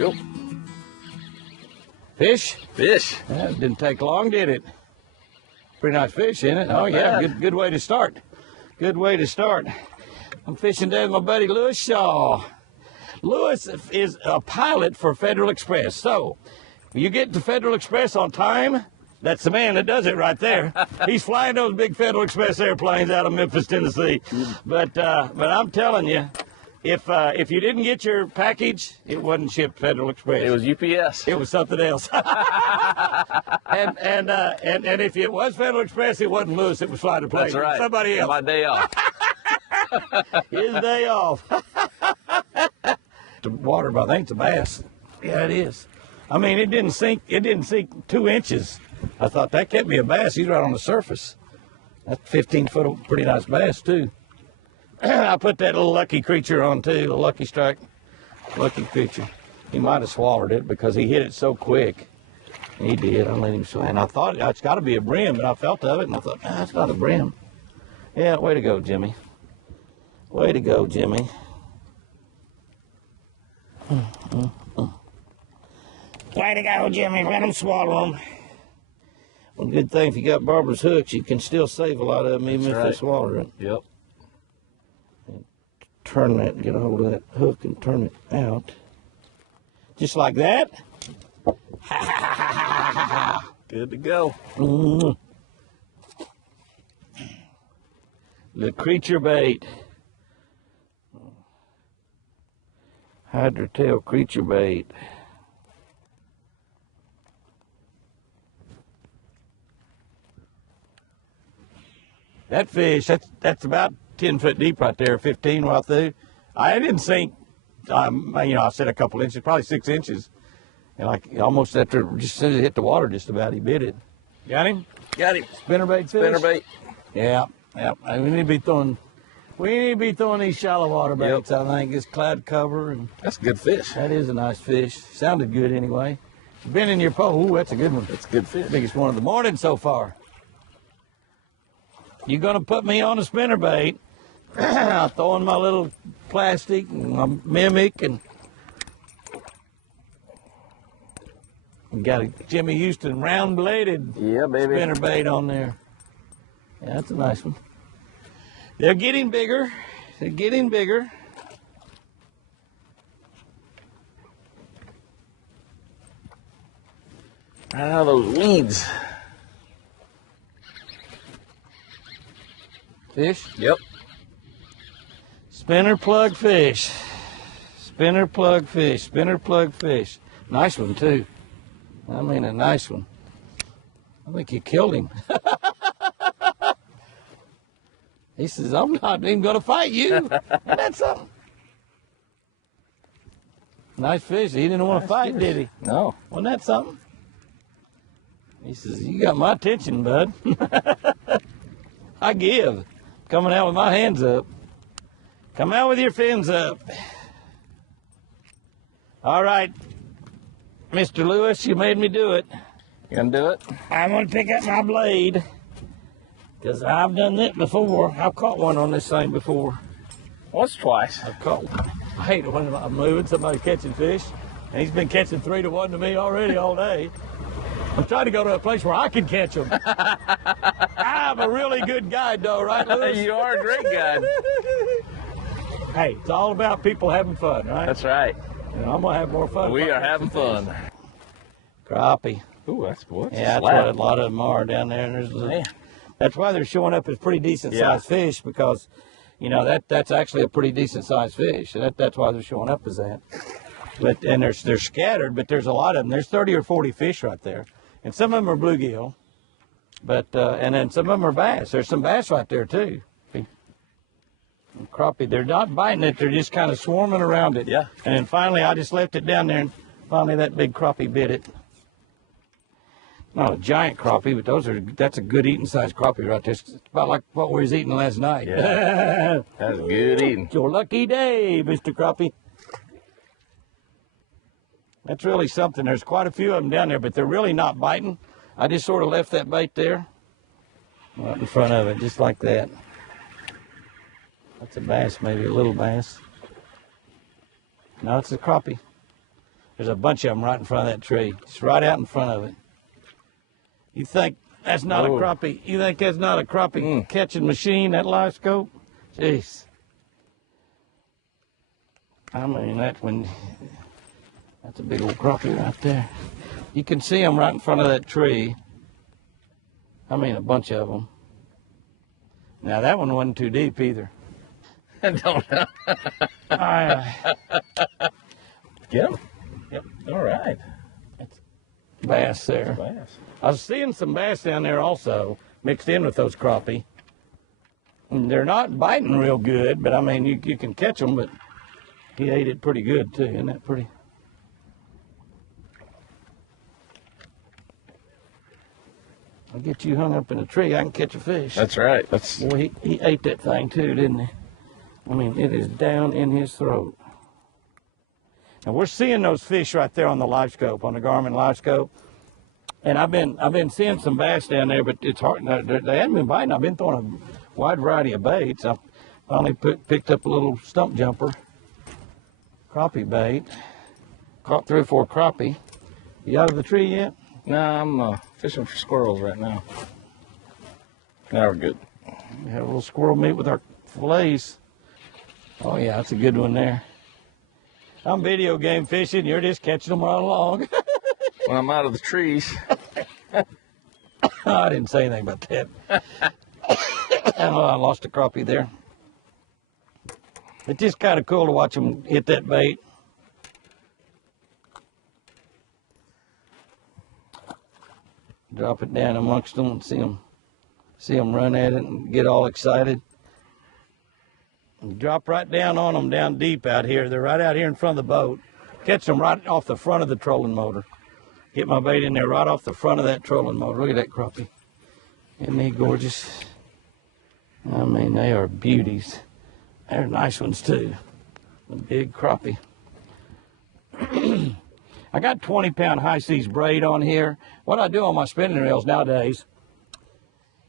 go. Fish? Fish. That didn't take long, did it? Pretty nice fish, isn't it? Not Oh, yeah, bad. good way to start. Good way to start. I'm fishing today with my buddy Lewis Shaw. Lewis is a pilot for Federal Express. So, when you get to Federal Express on time, that's the man that does it right there. He's flying those big Federal Express airplanes out of Memphis, Tennessee. But I'm telling you, if you didn't get your package, it wasn't shipped Federal Express. It was UPS. It was something else. and if it was Federal Express, it wasn't Lewis. It was Flight of Plane. That's right. Somebody else. My day off. His day off. The water, but I think it's a bass. Yeah, it is. I mean, it didn't sink 2 inches. I thought that can't be a bass. He's right on the surface. That's 15-foot, pretty nice bass too. I put that little lucky creature on too, a lucky strike, lucky creature. He might have swallowed it because he hit it so quick. He did. I let him swim. And I thought it's got to be a brim, but I felt of it and I thought, nah, it's not a brim. Yeah, way to go, Jimmy. Way to go, Jimmy. Way to go, Jimmy. Let him swallow them. One good thing, if you got barber's hooks, you can still save a lot of them, even if they swallow it. Yep. Turn that, get a hold of that hook and turn it out. Just like that. Good to go. Mm. The creature bait. Hydra tail creature bait. That fish, that's about 10 foot deep right there, 15 right through. I didn't sink, I said a couple inches, probably 6 inches. And like almost after, just as soon as it hit the water, just about, he bit it. Got him? Got him. Spinnerbait fish? Spinnerbait. Yeah. We need to be throwing these shallow water baits, I think. It's cloud cover. And That's a good fish. that is a nice fish. Sounded good anyway. Been in your pole. Ooh, that's a good one. That's a good fish. Biggest one of the morning so far. You're going to put me on a spinnerbait. I'll throw in my little plastic and my mimic and got a Jimmy Houston round-bladed Yeah, baby. spinnerbait on there. Yeah, that's a nice one. They're getting bigger. They're getting bigger. Right out of those weeds. Fish. Yep. Spinner plug fish. Spinner plug fish. Spinner plug fish. Nice one, too. I mean, a nice one. I think you killed him. He says, I'm not even going to fight you. That's something. Nice fish. He didn't want to fight, did he? No. Wasn't that something? He says, you got my attention, bud. I give. Coming out with my hands up. Come out with your fins up. All right, Mr. Lewis, you made me do it. You gonna do it? I'm going to pick up my blade because I've done that before. I've caught one on this thing before. Once, twice. I've caught one. I hate it when I'm moving, somebody's catching fish, and he's been catching 3 to 1 to me already all day. I'm trying to go to a place where I can catch them. I'm a really good guide, though, right, Lewis? You are a great guide. Hey, it's all about people having fun, right? That's right. And I'm going to have more fun. We are having fun. Crappie. Ooh, that's what. Yeah, that's what a lot of them are down there. And that's why they're showing up as pretty decent sized fish because, that's actually a pretty decent sized fish. That's why they're showing up as that. But and they're scattered, but there's a lot of them. There's 30 or 40 fish right there, and some of them are bluegill, but and then some of them are bass. There's some bass right there too. And crappie, they're not biting it; they're just kind of swarming around it. Yeah. And then finally, I just left it down there, and finally that big crappie bit it. Not a giant crappie, but that's a good eating size crappie right there. It's about like what we was eating last night. Yeah. That's good eating. It's your lucky day, Mr. Crappie. That's really something. There's quite a few of them down there, but they're really not biting. I just sort of left that bait there, right in front of it, just like that. That's a bass, maybe a little bass. No, it's a crappie. There's a bunch of them right in front of that tree. Just right out in front of it. You think that's not a Oh. crappie? You think that's not a crappie catching machine, that live scope? Jeez. I mean, that's a big old crappie right there. You can see them right in front of that tree. I mean, a bunch of them. Now, that one wasn't too deep either. Don't know. Get him? Yep. All right. Bass there. Bass. I was seeing some bass down there also, mixed in with those crappie. And they're not biting real good, but I mean, you can catch them, but he ate it pretty good too. Isn't that pretty? I'll get you hung up in a tree, I can catch a fish. That's right. That's Boy, he ate that thing too, didn't he? I mean, it is down in his throat. Now we're seeing those fish right there on the live scope, on the Garmin live scope. And I've been seeing some bass down there, but it's hard. They haven't been biting. I've been throwing a wide variety of baits. I finally picked up a little stump jumper, crappie bait. Caught 3 or 4 crappie. You out of the tree yet? no. I'm fishing for squirrels right now. Now we're good. We had a little squirrel meat with our fillets. Oh yeah, that's a good one there. I'm video game fishing. You're just catching them right along. When I'm out of the trees. I didn't say anything about that. Oh, I lost a crappie there. It's just kind of cool to watch them hit that bait. Drop it down amongst them and see them run at it and get all excited. And drop right down on them down deep out here. They're right out here in front of the boat. Catch them right off the front of the trolling motor. Get my bait in there right off the front of that trolling motor. Look at that crappie. Isn't he gorgeous? I mean, they are beauties. They're nice ones too. A big crappie. I got 20-pound high seas braid on here. What I do on my spinning reels nowadays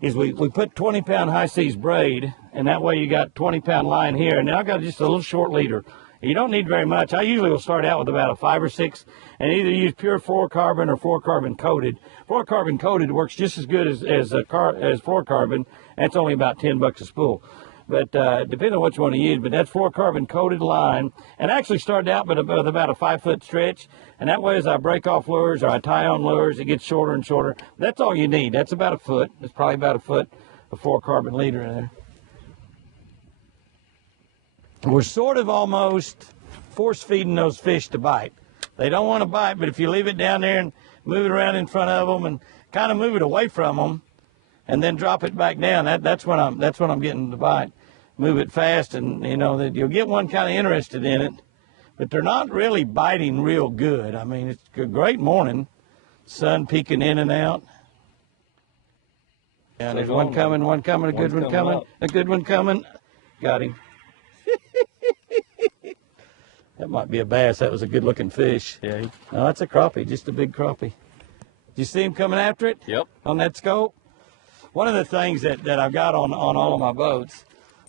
is we put 20-pound high seas braid, and that way you got 20-pound line here, and then I got just a little short leader. You don't need very much. I usually will start out with about a 5 or 6 and either use pure fluorocarbon or fluorocarbon coated. Fluorocarbon coated works just as good as fluorocarbon, and it's only about $10 a spool. But depending on what you want to use, but that's fluorocarbon coated line. And I actually started out with about a 5-foot stretch, and that way as I break off lures or I tie on lures, it gets shorter and shorter. That's all you need. That's about a foot. It's probably about a foot of fluorocarbon leader in there. We're sort of almost force feeding those fish to bite. They don't want to bite, but if you leave it down there and move it around in front of them and kind of move it away from them, and then drop it back down, that's when I'm getting the bite. Move it fast, and you know that you'll get one kind of interested in it, but they're not really biting real good. I mean, it's a great morning, sun peeking in and out. Yeah, there's one coming, a good one coming, a good one coming. Got him. That might be a bass. That was a good-looking fish. Yeah. No, that's a crappie, just a big crappie. Did you see him coming after it? Yep. On that scope? One of the things that I've got on all of my boats,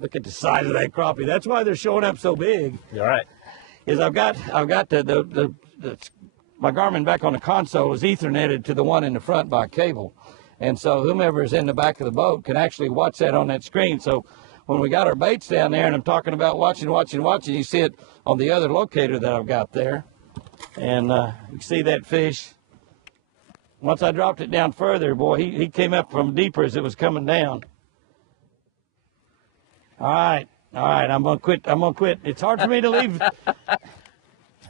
look at the size of that crappie. That's why they're showing up so big. All right. Is I've got my Garmin back on the console is Ethernetted to the one in the front by cable, and so whomever is in the back of the boat can actually watch that on that screen. So when we got our baits down there, and I'm talking about watching, you see it on the other locator that I've got there, and you see that fish. Once I dropped it down further, boy, he came up from deeper as it was coming down. All right, I'm gonna quit. It's hard for me to leave.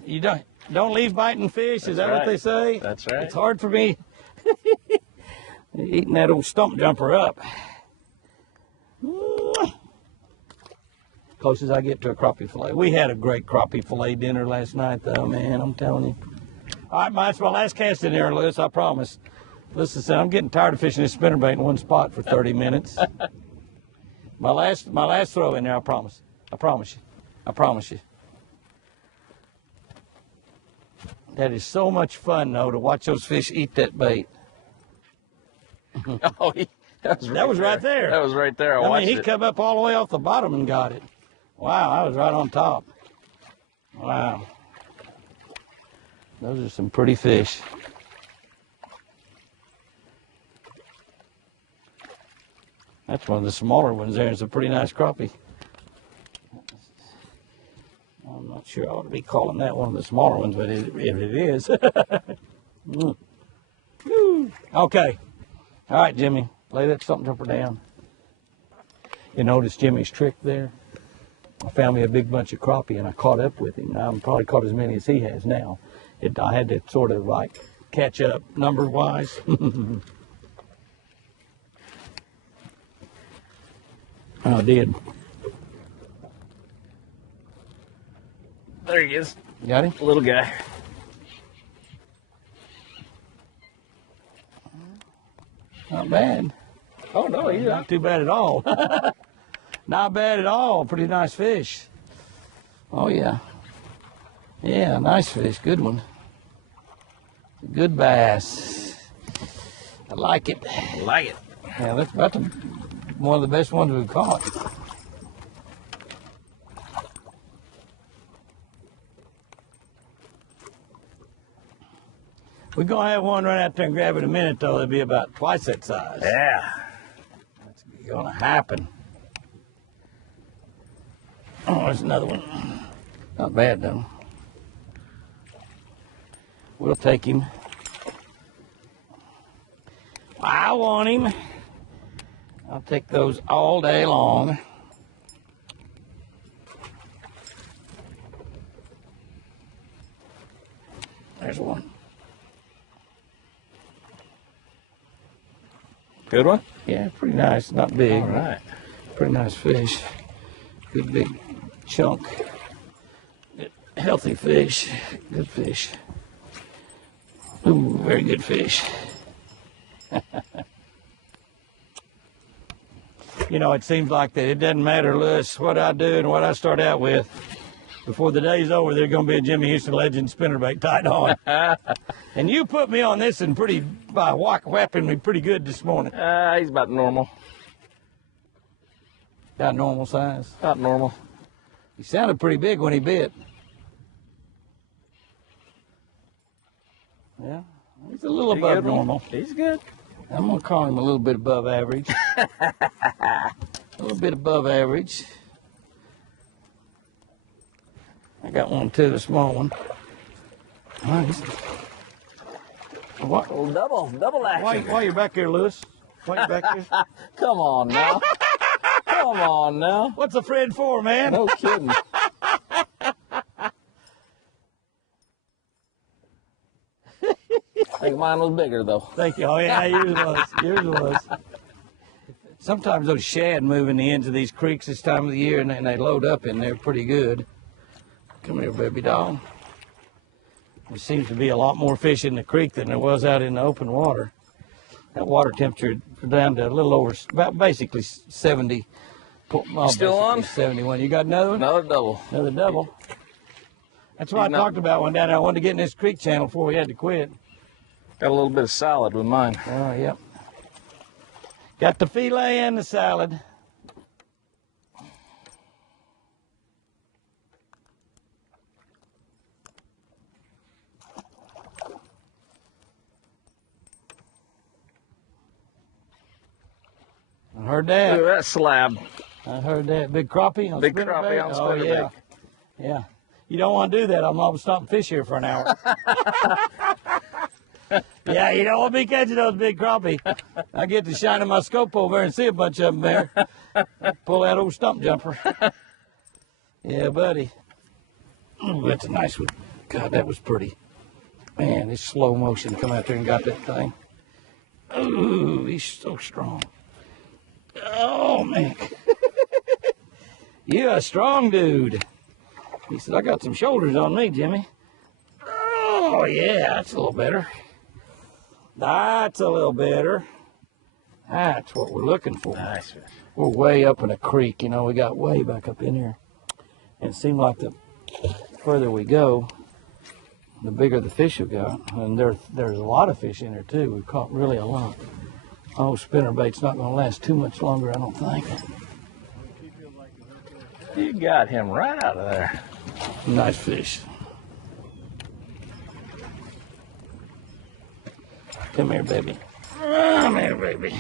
You don't leave biting fish. Is that what they say? That's right. It's hard for me eating that old stump jumper up. Close as I get to a crappie fillet. We had a great crappie fillet dinner last night, though, man. I'm telling you. All right, that's my last cast in there, Lewis. I promise. Listen, I'm getting tired of fishing this spinnerbait in one spot for 30 minutes. My last throw in there, I promise. I promise you. That is so much fun, though, to watch those fish eat that bait. Oh, that was right there. That was right there. I watched mean, he it. come up all the way off the bottom and got it. Wow, I was right on top. Wow. Those are some pretty fish. That's one of the smaller ones there. It's a pretty nice crappie. I'm not sure I ought to be calling that one of the smaller ones, but if it is. Mm. Woo. Okay. All right, Jimmy. Lay that something jumper down. You notice Jimmy's trick there? I found me a big bunch of crappie and I caught up with him. I haven't probably caught as many as he has now. I had to sort of like catch up number-wise. I did. There he is. Got him? Little guy. Not bad. Oh, no, he's Not too bad at all. Not bad at all. Pretty nice fish. Oh, yeah. Yeah, nice fish. Good one. Good bass. I like it. like it. Yeah, that's about one of the best ones we've caught. We're going to have one run out there and grab it in a minute, though. It'll be about twice that size. Yeah. That's going to happen. Oh, there's another one. Not bad, though. We'll take him. I want him. I'll take those all day long. There's one. Good one? Yeah, pretty nice. Not big. All right. Pretty nice fish. Good big chunk. Healthy fish. Good fish. Ooh, very good fish. You know, it seems like that it doesn't matter, Lewis, what I do and what I start out with. Before the day's over, there's going to be a Jimmy Houston Legend spinnerbait tied on. And you put me on this and by whapping me pretty good this morning. He's about normal. Got normal size. About normal. He sounded pretty big when he bit. Yeah, he's a little above normal. He's good. I'm going to call him a little bit above average. A little bit above average. I got one too, a small one. Nice. What? Double action. Why you back here, Lewis? Why you back here? Come on now. Come on now. What's a friend for, man? No kidding. I think mine was bigger though. Thank you. Oh yeah, yours was. Yours was. Sometimes those shad move in the ends of these creeks this time of the year, and they load up in there pretty good. Come here, baby doll. There seems to be a lot more fish in the creek than there was out in the open water. That water temperature down to a little over, about basically 70. Well, Still on? 71. You got another one? Another double. Another double. That's what I talked about one down there. I wanted to get in this creek channel before we had to quit. Got a little bit of salad with mine. Oh, yep. Got the filet and the salad. I heard that. Look at that slab. I heard that. Big crappie on Big spinnerbait? crappie on Oh, yeah. spinnerbait. Yeah. You don't want to do that. I'm going to stop and fish here for an hour. Yeah, you don't want to be catching those big crappie. I get to shine in my scope over there and see a bunch of them there. Pull that old stump jumper. Yeah, buddy. Ooh, that's a nice one. God, that was pretty. Man, it's slow motion to come out there and got that thing. Ooh, he's so strong. Oh, man. You're a strong dude. He said, I got some shoulders on me, Jimmy. Oh, yeah, that's a little better. That's a little better. That's what we're looking for. Nice fish. We're way up in a creek, you know, we got way back up in here. And it seemed like the further we go, the bigger the fish we got. And there's a lot of fish in there too. We've caught really a lot. Oh, spinnerbait's not going to last too much longer, I don't think. You got him right out of there. Nice fish. Come here, baby. Come here, baby.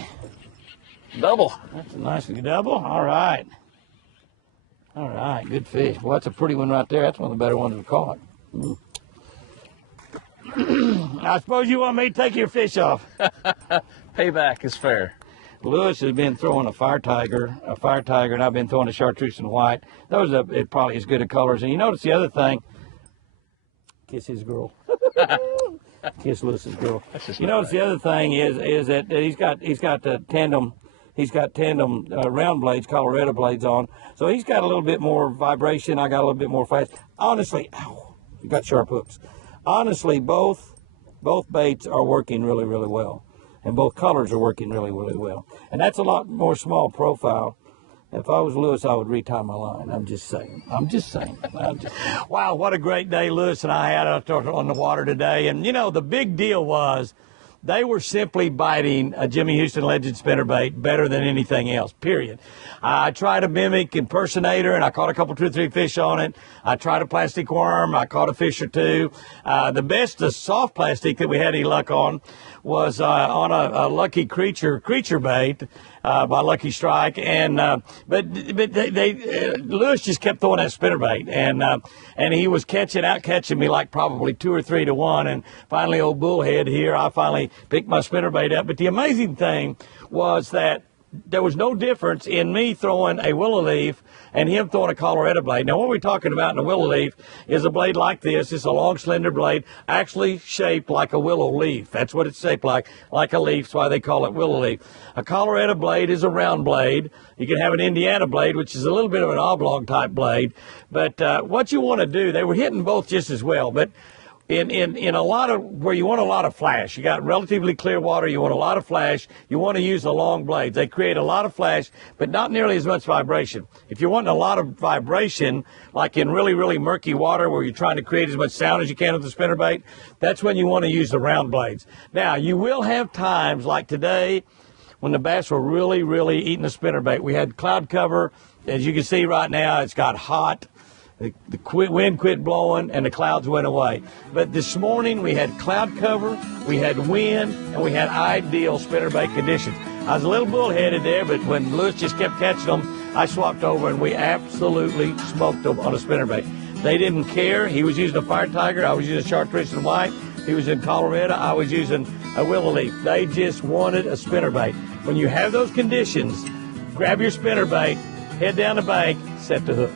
Double. That's a nice double. All right. All right, good fish. Well, that's a pretty one right there. That's one of the better ones we've caught. I suppose you want me to take your fish off. Payback is fair. Lewis has been throwing a fire tiger, and I've been throwing a chartreuse and white. Those are probably as good of colors. And you notice the other thing, kiss his girl. Kiss Lewis's girl. You notice the other thing is that he's got the tandem. He's got tandem round blades, Colorado blades on. So he's got a little bit more vibration. I got a little bit more fast. Honestly, ow, you got sharp hooks. Honestly, both baits are working really, really well. And both colors are working really, really well. And that's a lot more small profile. If I was Lewis, I would retie my line. I'm just saying. Wow, what a great day Lewis and I had out there on the water today. And, you know, the big deal was they were simply biting a Jimmy Houston Legend spinnerbait better than anything else, period. I tried a mimic impersonator, and I caught a couple, 2 or 3 fish on it. I tried a plastic worm. I caught a fish or two. The best, the soft plastic that we had any luck on was on a Lucky Creature bait by Lucky Strike, and but Lewis just kept throwing that spinnerbait, and he was catching me like probably 2 or 3 to 1, and finally old Bullhead here, I finally picked my spinnerbait up. But the amazing thing was that there was no difference in me throwing a willow leaf and him throwing a Colorado blade. Now, what we're talking about in a willow leaf is a blade like this. It's a long, slender blade, actually shaped like a willow leaf. That's what it's shaped like a leaf. That's why they call it willow leaf. A Colorado blade is a round blade. You can have an Indiana blade, which is a little bit of an oblong type blade. But what you want to do, they were hitting both just as well. But in a lot of, where you want a lot of flash, you got relatively clear water, you want a lot of flash, you want to use the long blades. They create a lot of flash, but not nearly as much vibration. If you're wanting a lot of vibration, like in really, really murky water where you're trying to create as much sound as you can with the spinnerbait, that's when you want to use the round blades. Now, you will have times like today when the bass were really, really eating the spinnerbait. We had cloud cover. As you can see right now, it's got hot. The wind quit blowing and the clouds went away. But this morning we had cloud cover, we had wind, and we had ideal spinnerbait conditions. I was a little bullheaded there, but when Lewis just kept catching them, I swapped over and we absolutely smoked them on a spinnerbait. They didn't care. He was using a fire tiger. I was using a chartreuse and white. He was in Colorado. I was using a willow leaf. They just wanted a spinnerbait. When you have those conditions, grab your spinnerbait, head down the bank, set the hook.